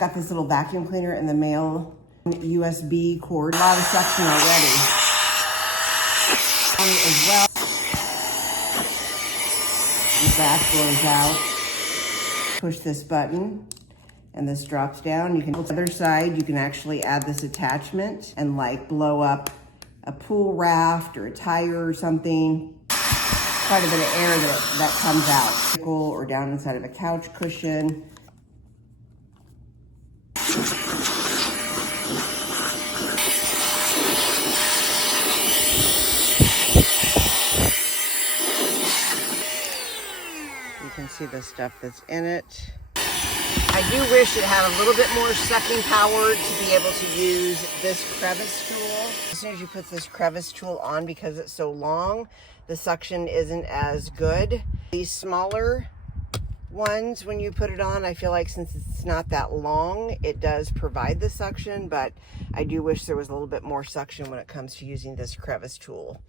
Got this little vacuum cleaner in the mail, USB cord. A lot of suction already. As well. The back blows out. Push this button and this drops down. You can, on the other side, you can actually add this attachment and like blow up a pool raft or a tire or something. Quite a bit of air that comes out. Or down inside of a couch cushion. You can see the stuff that's in it. I do wish it had a little bit more sucking power to be able to use this crevice tool. As soon as you put this crevice tool on, because it's so long, the suction isn't as good. These smaller ones, when you put it on, I feel like since it's not that long, it does provide the suction, but I do wish there was a little bit more suction when it comes to using this crevice tool.